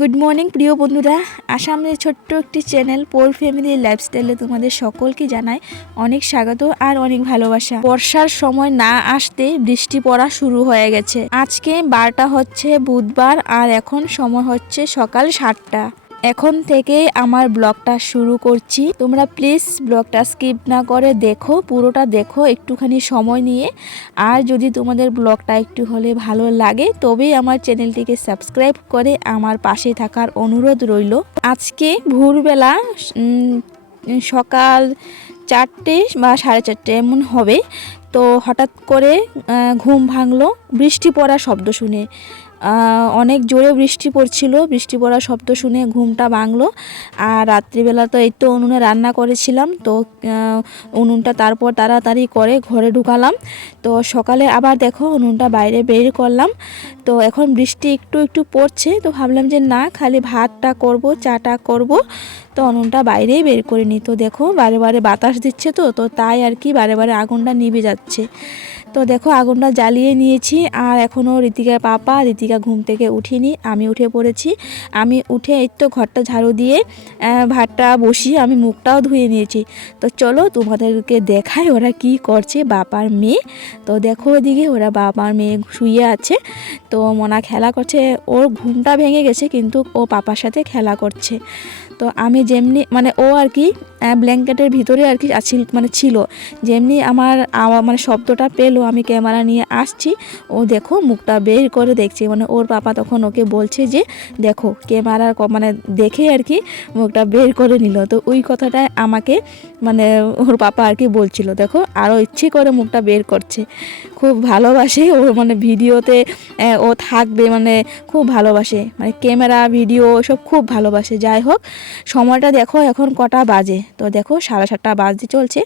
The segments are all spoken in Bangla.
গুড মর্নিং প্রিয় বন্ধুরা। আসামের ছোট্ট একটি চ্যানেল পোর ফ্যামিলি লাইফস্টাইলে তোমাদের সকলকে জানাই অনেক স্বাগত আর অনেক ভালোবাসা। বর্ষার সময় না আসতে বৃষ্টি পড়া শুরু হয়ে গেছে। আজকে বারটা হচ্ছে বুধবার আর এখন সময় হচ্ছে সকাল সাতটা। এখন থেকে আমার ব্লগটা শুরু করছি। তোমরা প্লিজ ব্লগটা স্কিপ না করে দেখো, পুরোটা দেখো, একটুখানি সময় নিয়ে। আর যদি তোমাদের ব্লগটা একটু হলে ভালো লাগে, তবেই আমার চ্যানেলটিকে সাবস্ক্রাইব করে আমার পাশে থাকার অনুরোধ রইল। আজকে ভোরবেলা সকাল চারটে বা সাড়ে চারটে এমন হবে। তো হঠাৎ করে ঘুম ভাঙলো, বৃষ্টি পড়ার শব্দ শুনে। অনেক জোরে বৃষ্টি পড়ছিল। বৃষ্টি পড়ার শব্দ শুনে ঘুমটা ভাঙলো। আর রাত্রিবেলা তো এই তো উনুনে রান্না করেছিলাম। তো উনুনটা তারপর তাড়াতাড়ি করে ঘরে ঢুকালাম। তো সকালে আবার দেখো উনুনটা বাইরে বের করলাম। তো এখন বৃষ্টি একটু একটু পড়ছে। তো ভাবলাম যে না, খালি ভাতটা করব, চাটা করব। তো উনুনটা বাইরেই বের করে নিই। তো দেখো বারে বারে বাতাস দিচ্ছে তো তো তাই আর কি বারে বারে আগুনটা নিভে যাচ্ছে। তো দেখো, আগুনটা জ্বালিয়ে নিয়েছি আর এখনও ঋতিকার পাপা ঋতিকা ঘুম থেকে উঠিনি। আমি উঠে পড়েছি। আমি উঠে এই তো ঘরটা ঝাড়ু দিয়ে ভাতটা বসিয়ে আমি মুখটাও ধুয়ে নিয়েছি। তো চলো তোমাদেরকে দেখায় ওরা কি করছে বাপার মেয়ে। তো দেখো ওদিকে ওরা বাবার মেয়ে শুয়ে আছে। তো মনা খেলা করছে। ওর ঘুমটা ভেঙে গেছে, কিন্তু ও পাপার সাথে খেলা করছে। তো আমি যেমনি মানে ও আর কি ব্ল্যাঙ্কেটের ভিতরে আর কি আছিল মানে ছিল। যেমনি আমার মানে শব্দটা পেল, আমি ক্যামেরা নিয়ে আসছি। ও দেখো মুখটা বের করে দেখছে। মানে ওর পাপা তখন ওকে বলছে যে, দেখো, ক্যামেরার মানে দেখে আর কি মুখটা বের করে নিল। তো ওই কথাটাই আমাকে মানে ওর পাপা আর কি বলছিল। দেখো আরও ইচ্ছে করে মুখটা বের করছে। খুব ভালোবাসে ও মানে ভিডিওতে ও থাকবে মানে খুব ভালোবাসে। মানে ক্যামেরা, ভিডিও সব খুব ভালোবাসে। যাই হোক সময়টা দেখো এখন কটা বাজে। তো দেখো সাড়ে সাতটা বাজতে চলছে,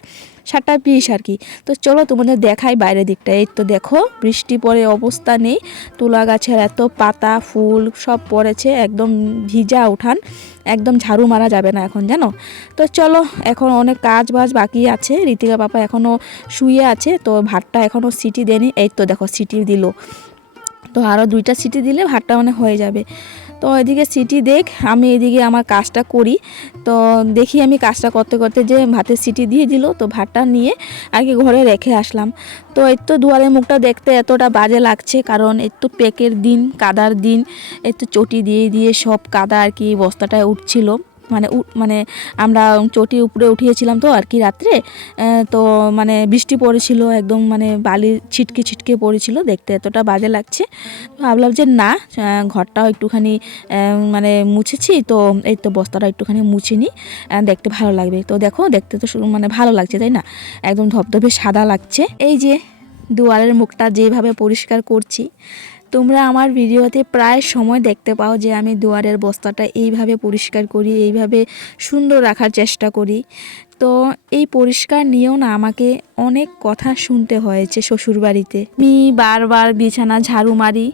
সাতটা বিশ আর কি। তো চলো তোমাদের দেখাই বাইরের দিকটা। এই তো দেখো বৃষ্টি পরে অবস্থা নেই। তুলা গাছের এত পাতা, ফুল সব পড়েছে, একদম ভিজা উঠান। একদম ঝাড়ু মারা যাবে না এখন, জানো? তো চলো এখন অনেক কাজ বাজ বাকি আছে। ঋতিকা পাপা এখনও শুয়ে আছে, তো ভাতটা এখনও সিটি দেয়নি। এই তো দেখো সিটি দিল। তো আরও দুইটা সিটি দিলে ভাতটা মানে হয়ে যাবে। তো এদিকে সিটি দেখ, আমি এদিকে আমার কাজটা করি। তো দেখি আমি কাজটা করতে করতে যে ভাতের সিটি দিয়ে দিল, তো ভাতটা নিয়ে আর কি ঘরে রেখে আসলাম। তো এই তো দুয়ারের মুখটা দেখতে এতটা বাজে লাগছে, কারণ এই তো পেকের দিন, কাদার দিন, এই তো চটি দিয়ে দিয়ে সব কাদা আর কি বস্তাটায় উঠছিল। মানে মানে আমরা চটি উপরে উঠিয়েছিলাম তো আর কি রাত্রে তো মানে বৃষ্টি পড়েছিল, একদম মানে বালি ছিটকে ছিটকে পড়েছিল, দেখতে এতটা বাজে লাগছে। ভাবলাম যে না ঘরটাও একটুখানি মানে মুছেছি, তো এই তো বস্তাটা একটুখানি মুছে নিই দেখতে ভালো লাগবে। তো দেখো, দেখতে তো মানে ভালো লাগছে, তাই না? একদম ধপধপে সাদা লাগছে। এই যে দুয়ারের মুখটা যেভাবে পরিষ্কার করছি তোমরা আমার ভিডিওতে প্রায় সময় দেখতে পাও যে আমি দুয়ারের বস্তাটা এইভাবে পরিষ্কার করি, এইভাবে সুন্দর রাখার চেষ্টা করি। তো এই পরিষ্কার নিয়েও না আমাকে অনেক কথা শুনতে হয়েছে শ্বশুরবাড়িতে। আমি বারবার বিছানা ঝাড়ু মারি,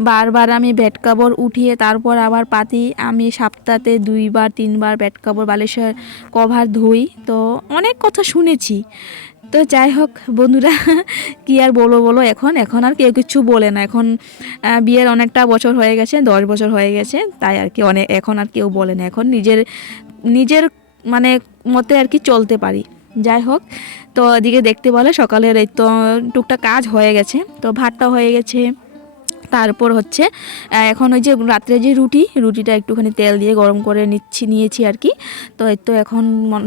বারবার আমি বেড কাপড় উঠিয়ে তারপর আবার পাতি আমি সপ্তাহে দুইবার, তিনবার বেড কাপড় বালিশের কভার ধুই। তো অনেক কথা শুনেছি। তো যাই হোক, বন্ধুরা, কি আর বলো বলো? এখন এখন আর কেউ কিছু বলে না। এখন বিয়ের অনেকটা বছর হয়ে গেছে, দশ বছর হয়ে গেছে, তাই আর কি অনেক এখন আর কেউ বলে না। এখন নিজের নিজের মানে মতে আর কি চলতে পারি। যাই হোক, তো এদিকে দেখতে বলে সকালের এই তো টুকটা কাজ হয়ে গেছে। তো ভাতটা হয়ে গেছে। তারপর হচ্ছে এখন ওই যে রাত্রে যে রুটি, রুটিটা একটুখানি তেল দিয়ে গরম করে নিচ্ছি, নিয়েছি আর কি। তো এই তো এখন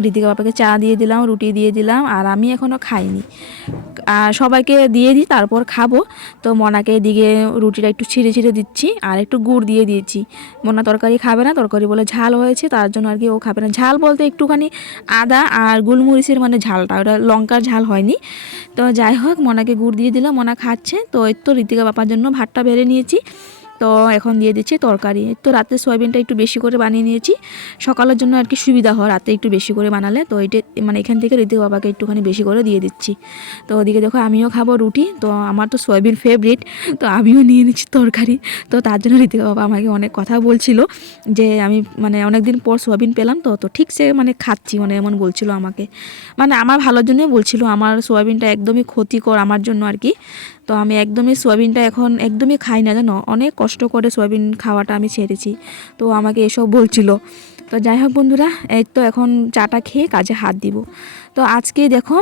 ঋতিকা বাবাকে চা দিয়ে দিলাম, রুটি দিয়ে দিলাম, আর আমি এখনও খাইনি। আর সবাইকে দিয়ে দিই, তারপর খাব। তো মনাকে এদিকে রুটিটা একটু ছিঁড়ে ছিঁড়ে দিচ্ছি, আর একটু গুড় দিয়ে দিয়েছি। মনা তরকারি খাবে না, তরকারি বলে ঝাল হয়েছে, তার জন্য আর কি ও খাবে না। ঝাল বলতে একটুখানি আদা আর গোলমরিচের মানে ঝালটা ওটা লঙ্কার ঝাল হয়নি। তো যাই হোক, মনাকে গুড় দিয়ে দিলাম, মনা খাচ্ছে। তো এই তো ঋতিকা বাপার জন্য ভাতটা বেড়ে নিয়েছি। তো এখন দিয়ে দিচ্ছি তরকারি। তো রাতে সয়াবিনটা একটু বেশি করে বানিয়ে নিয়েছি। সকালের জন্য আর কি সুবিধা হয় রাতে একটু বেশি করে বানালে। তো এটা মানে এখান থেকে ঋতিক বাবাকে একটুখানি বেশি করে দিয়ে দিচ্ছি। তো ওদিকে দেখো আমিও খাব রুটি। তো আমার তো সয়াবিন ফেভারিট তো আমিও নিয়ে নিচ্ছি তরকারি। তো তার জন্য ঋতিকা বাবা আমাকে অনেক কথা বলছিল যে আমি মানে অনেক দিন পর সয়াবিন পেলাম। তো তো ঠিক সে মানে খাচ্ছি মানে এমন বলছিল আমাকে। মানে আমার ভালোর জন্যই বলছিল। আমার সয়াবিনটা একদমই ক্ষতিকর আমার জন্য আর কি। তো আমি একদমই সোয়াবিনটা এখন একদমই খাই না, জানো? অনেক কষ্ট করে সোয়াবিন খাওয়াটা আমি ছেড়েছি। তো আমাকে এসব বলছিল। তো যাই হোক বন্ধুরা, এই তো এখন চাটা খেয়ে কাজে হাত দিব। তো আজকে দেখো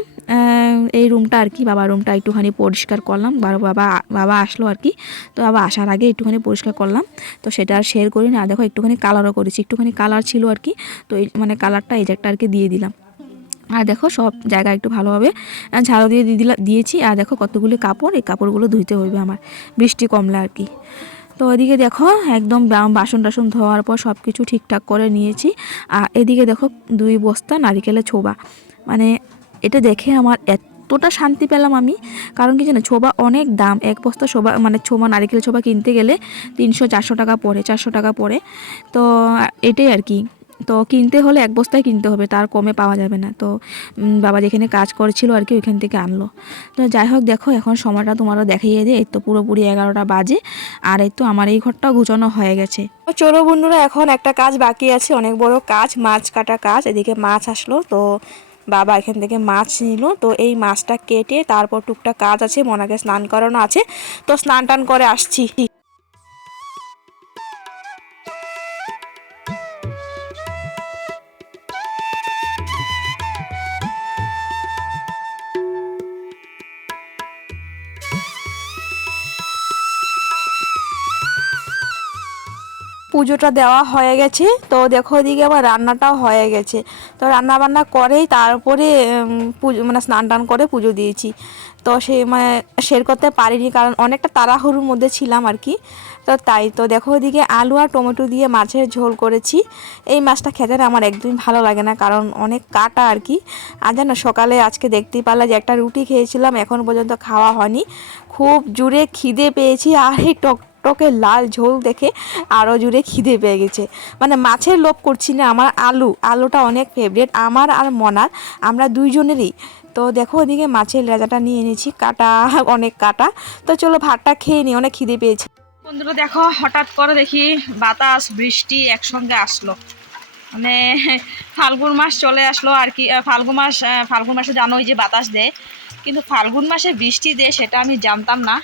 এই রুমটা আর কি বাবা রুমটা একটুখানি পরিষ্কার করলাম। বাবা বাবা আসলো আর কি। তো বাবা আসার আগে একটুখানি পরিষ্কার করলাম। তো সেটা আর শেয়ার করি না দেখো একটুখানি কালারও করেছি। একটুখানি কালার ছিল আর কি। তো মানে কালারটা এই জায়গাটা আর কি দিয়ে দিলাম। আর দেখো সব জায়গা একটু ভালোভাবে ঝাড়ু দিয়ে দিয়ে দিলা, দিয়েছি, আর দেখো কতগুলি কাপড়, এই কাপড়গুলো ধুইতে হইবে আমার। বৃষ্টি কমলে আর কি। তো এদিকে দেখো একদম বাসন টাসন ধোয়ার পর সব কিছু ঠিকঠাক করে নিয়েছি। আর এদিকে দেখো দুই বস্তা নারিকেলের ছোবা। মানে এটা দেখে আমার এতটা শান্তি পেলাম আমি। কারণ কি জানো, ছোবা অনেক দাম। এক বস্তা ছোবা মানে ছোবা নারিকেল ছোবা কিনতে গেলে তিনশো, চারশো টাকা পড়ে, চারশো টাকা পড়ে। তো এটাই আর কি। তো কিনতে হলে এক বস্তায় কিনতে হবে, তার কমে পাওয়া যাবে না। তো বাবা যেখানে কাজ করেছিল আর কি, ওইখান থেকে আনলো। তো যাই হোক, দেখো, এখন সময়টা তোমারও দেখিয়ে দিয়ে এই তো পুরোপুরি এগারোটা বাজে, আর এই তো আমার এই ঘরটাও গুছানো হয়ে গেছে। চলো বন্ধুরা, এখন একটা কাজ বাকি আছে, অনেক বড় কাজ, মাছ কাটা কাজ, এদিকে মাছ আসলো, তো বাবা এখান থেকে মাছ নিল, তো এই মাছটা কেটে তারপর টুকটা কাজ আছে, মনাকে স্নান করানো আছে, তো স্নান টান করে আসছি। পুজোটা দেওয়া হয়ে গেছে। তো দেখো ওদিকে আবার রান্নাটাও হয়ে গেছে। তো রান্না বান্না করেই তারপরে পুজো মানে স্নান টান করে পুজো দিয়েছি। তো সে মানে শের করতে পারিনি কারণ অনেকটা তাড়াহুড়োর মধ্যে ছিলাম আর কি। তো তাই, তো দেখো ওদিকে আলু আর টমেটো দিয়ে মাছের ঝোল করেছি। এই মাছটা খেতে আমার একদমই ভালো লাগে না কারণ অনেক কাটা আর কি। আর জানো, সকালে আজকে দেখতেই পারলে যে একটা রুটি খেয়েছিলাম, এখন পর্যন্ত খাওয়া হয়নি। খুব জুড়ে খিদে পেয়েছি আর এই টক টকে লাল ঝোল দেখে আরও জুড়ে খিদে পেয়ে গেছে। মানে মাছের লোভ করছি না, আমার আলু, আলুটা অনেক ফেভারিট আমার আর মনার, আমরা দুইজনেরই। তো দেখো ওদিকে মাছের লেজাটা নিয়ে এনেছি, কাটা, অনেক কাটা। তো চলো ভাতটা খেয়ে নিই, অনেক খিদে পেয়েছে। বন্ধুরা দেখো, হঠাৎ করে দেখি বাতাস, বৃষ্টি একসঙ্গে আসলো। মানে ফাল্গুন মাস চলে আসলো আর কি ফাল্গুন মাস ফাল্গুন মাসে জানোই যে বাতাস দেয়। কিন্তু ফাল্গুন মাসে বৃষ্টি দেয় সেটা আমি জানতাম না।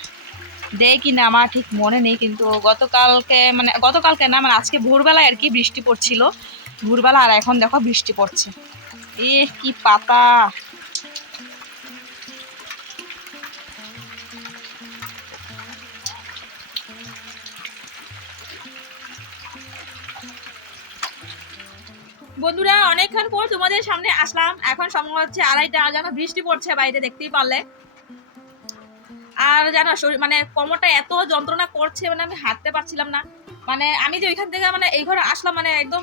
দেয় কি না আমার ঠিক মনে নেই, কিন্তু গতকালকে মানে গতকালকে না মানে আজকে ভোরবেলায় আর কি বৃষ্টি পড়ছিল। ভোরবেলা আর এখন দেখো বৃষ্টি পড়ছে। এ কি পাতা। বন্ধুরা, অনেকক্ষণ পর তোমাদের সামনে আসলাম। এখন সময় হচ্ছে আড়াইটা, যেন বৃষ্টি পড়ছে বাইরে, দেখতেই পারলে। আর জানো, শরীর মানে কোমরটা এত যন্ত্রণা করছে মানে আমি হাঁটতে পারছিলাম না। মানে আমি যে ওইখান থেকে মানে এই ঘরে আসলাম মানে একদম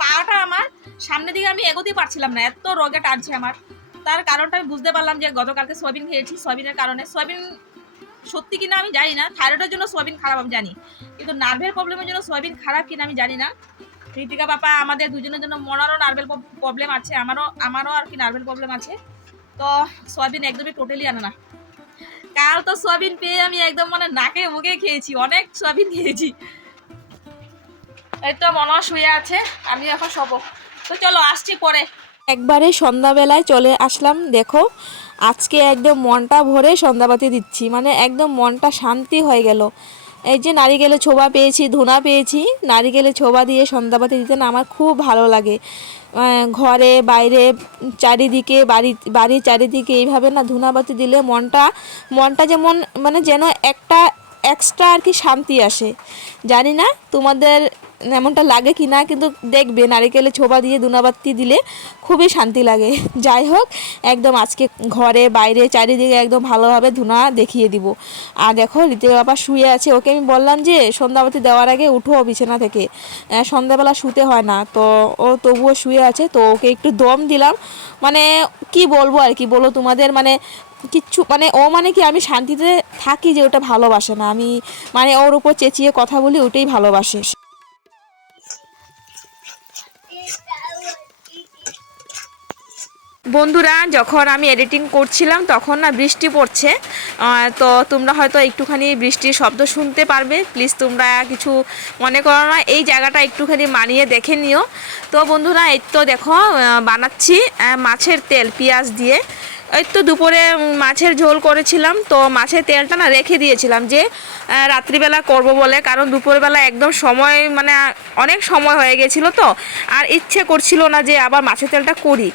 পাটা আমার সামনের দিকে আমি এগোতেই পারছিলাম না, এত রোগে টানছে আমার। তার কারণটা আমি বুঝতে পারলাম যে গতকালকে সোয়াবিন খেয়েছি, সোয়াবিনের কারণে। সোয়াবিন সত্যি কিনা আমি জানি না, থাইরয়েডের জন্য সোয়াবিন খারাপ আমি জানি। কিন্তু নার্ভের প্রবলেমের জন্য সোয়াবিন খারাপ কিনা আমি জানি না। ঋতিকা বাপা আমাদের দুজনের জন্য মনারও নার্ভেল প্রবলেম আছে, আমারও আমারও আর কি নার্ভেল প্রবলেম আছে। তো সোয়াবিন একদমই টোটালি আনে না। কাল তো সোয়াবিন পেয়ে আমি একদম মানে নাকে মুখে খেয়েছি, অনেক সোয়াবিন খেয়েছি। এই তো হয় আছে আমি এখন সব তো চলো, আসছি পরে। একবারে সন্ধ্যাবেলায় চলে আসলাম, দেখো, আজকে একদম মনটা ভরে সন্ধ্যাবাতি দিচ্ছি মানে একদম মনটা শান্তি হয়ে গেল। এই যে নারিকেলের ছোবা পেয়েছি, ধুনা পেয়েছি, নারিকেলের ছোবা দিয়ে সন্ধ্যাবাতি দিতে না আমার খুব ভালো লাগে। ঘরে, বাইরে, চারিদিকে, বাড়ি, বাড়ির চারিদিকে এইভাবে না ধুনাবাতি দিলে মনটা মনটা যেমন মানে যেন একটা এক্সট্রা আর কি শান্তি আসে। জানি না তোমাদের এমনটা লাগে কি না, কিন্তু দেখবে নারিকেলের ছোবা দিয়ে দুনাবাতি দিলে খুবই শান্তি লাগে। যাই হোক, একদম আজকে ঘরে, বাইরে, চারিদিকে একদম ভালোভাবে ধুনা দেখিয়ে দিব। আর দেখো ঋতিক বাবা শুয়ে আছে। ওকে আমি বললাম যে, সন্ধ্যাবাতি দেওয়ার আগে উঠো বিছানা থেকে। সন্ধ্যাবেলা শুতে হয় না। তো ও তবুও শুয়ে আছে। তো ওকে একটু দম দিলাম। মানে কি বলব আর কি, বলো তোমাদের? মানে কিচ্ছু মানে ও মানে কি, আমি শান্তিতে থাকি যে, ওটা ভালোবাসে না। আমি মানে ওর উপর চেঁচিয়ে কথা বলি, ওটাই ভালোবাসে। বন্ধুরা, যখন আমি এডিটিং করছিলাম, তখন না বৃষ্টি পড়ছে। তো তোমরা হয়তো একটুখানি বৃষ্টির শব্দ শুনতে পারবে। প্লিজ তোমরা কিছু মনে করো না, এই জায়গাটা একটুখানি মানিয়ে দেখে নিও। তো বন্ধুরা, এই তো দেখো বানাচ্ছি মাছের তেল, পেঁয়াজ দিয়ে। এই তো দুপুরে মাছের ঝোল করেছিলাম। তো মাছের তেলটা না রেখে দিয়েছিলাম যে রাত্রিবেলা করব বলে। কারণ দুপুরবেলা একদম সময় মানে অনেক সময় হয়ে গেছিল তো। আর ইচ্ছে করছিল না যে আবার মাছের তেলটা করি।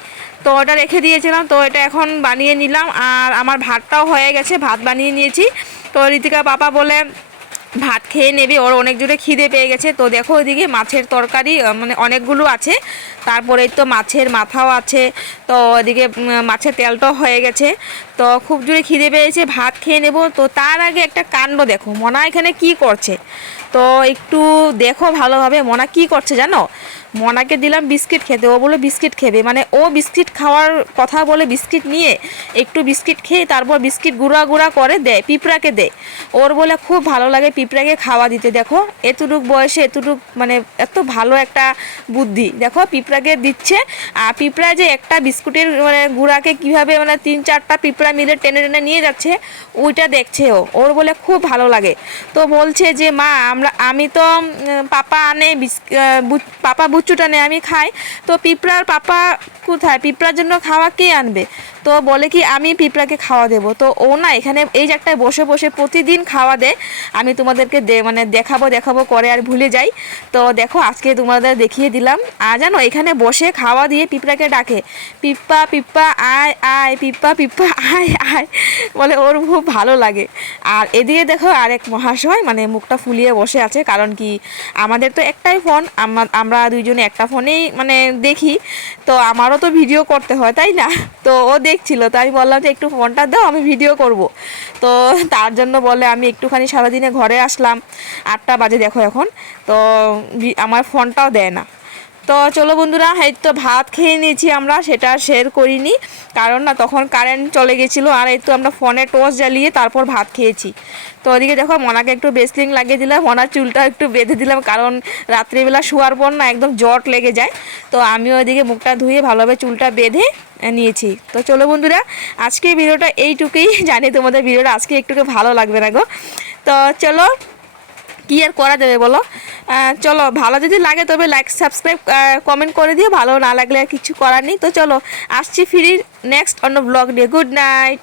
তো ওটা রেখে দিয়েছিলাম, তো এটা এখন বানিয়ে নিলাম। আর আমার ভাতটাও হয়ে গেছে, ভাত বানিয়ে নিয়েছি। তো ঋতিকা পাপা বলে, ভাত খেয়ে নেবে, ওর অনেক জোরে খিদে পেয়ে গেছে। তো দেখো ওইদিকে মাছের তরকারি মানে অনেকগুলো আছে। তারপরে তো মাছের মাথাও আছে। তো ওদিকে মাছের তেলটাও হয়ে গেছে। তো খুব জোরে খিদে পেয়েছে, ভাত খেয়ে নেব। তো তার আগে একটা কাণ্ড দেখো, মনা এখানে কি করছে? তো একটু দেখো ভালোভাবে, মনা কি করছে জানো? মনাকে দিলাম বিস্কিট খেতে। ও বলে বিস্কিট খেবে। মানে ও বিস্কিট খাওয়ার কথা বলে বিস্কিট নিয়ে একটু বিস্কিট খেয়ে তারপর বিস্কিট গুঁড়া গুঁড়া করে দেয়, পিঁপড়াকে দেয়। ওর বলে, খুব ভালো লাগে পিঁপড়াকে খাওয়া দিতে। দেখো, এতটুক বয়সে এতটুক মানে এত ভালো একটা বুদ্ধি। দেখো, পিঁপড়াকে দিচ্ছে, আর পিঁপড়া যে একটা বিস্কুটের মানে গুঁড়াকে কীভাবে মানে তিন চারটা পিঁপড়া মিলে টেনে টেনে নিয়ে যাচ্ছে, ওইটা দেখছে ও। ওর বলে, খুব ভালো লাগে। তো বলছে যে, মা, আমরা, আমি তো পাপা আনে পাপা বুচ্চুটা নেই আমি খাই। তো পিঁপড়ার পাপা কোথায়? পিঁপড়ার জন্য খাওয়া কে আনবে? তো বলে কি, আমি পিঁপড়াকে খাওয়া দেবো। তো ও না এখানে এই জায়গাটায় বসে বসে প্রতিদিন খাওয়া দেয়। আমি তোমাদেরকে মানে দেখাবো দেখাবো, করে আর ভুলে যাই। তো দেখো, আজকে তোমাদের দেখিয়ে দিলাম। আর জানো, এখানে বসে খাওয়া দিয়ে পিঁপড়াকে ডাকে। পিপ্পা পিপ্পা, আয় আয়, পিপ্পা পিপ্পা, আয় আয়। বলে ওর খুব ভালো লাগে। আর এদিকে দেখো, আরেক মহাশয় মানে মুখটা ফুলিয়ে বসে আছে। কারণ কি, আমাদের তো একটাই ফোন আমরা দুইজনে একটা ফোনেই মানে দেখি। তো আমারও তো ভিডিও করতে হয়, তাই না? তো ও দেখছিল তো আমি বললাম যে একটু ফোনটা দাও, আমি ভিডিও করব। তো তার জন্য বলে আমি একটুখানি সারাদিনে ঘরে আসলাম, আটটা বাজে দেখো এখন, তো আমার ফোনটাও দেয় না। তো চলো বন্ধুরা, এই তো ভাত খেয়ে নিয়েছি আমরা, সেটা শেয়ার করিনি, কারণ না তখন কারেন্ট চলে গেছিল, আর এই তো আমরা ফোনে টর্চ জ্বালিয়ে তারপর ভাত খেয়েছি। তো ওদিকে দেখো মনাকে একটু বেসলিং লাগিয়ে দিলাম, মনার চুলটা একটু বেঁধে দিলাম, কারণ রাত্রিবেলা শোয়ার পর না একদম জট লেগে যায়। তো আমি ওইদিকে মুখটা ধুয়ে ভালোভাবে চুলটা বেঁধে নিয়েছি। তো চলো বন্ধুরা, আজকে ভিডিওটা এইটুকুই। জানি তোমাদের ভিডিওটা আজকে একটু ভালো লাগবে না গো। তো চলো, কী আর করা যাবে বলো? চলো, ভালো যদি লাগে তবে লাইক সাবস্ক্রাইব কমেন্ট করে দিও। ভালো না লাগলে আর কিছু করার নেই। তো চলো, আসছি ফিরি নেক্সট অন্য ব্লগ নিয়ে। Good night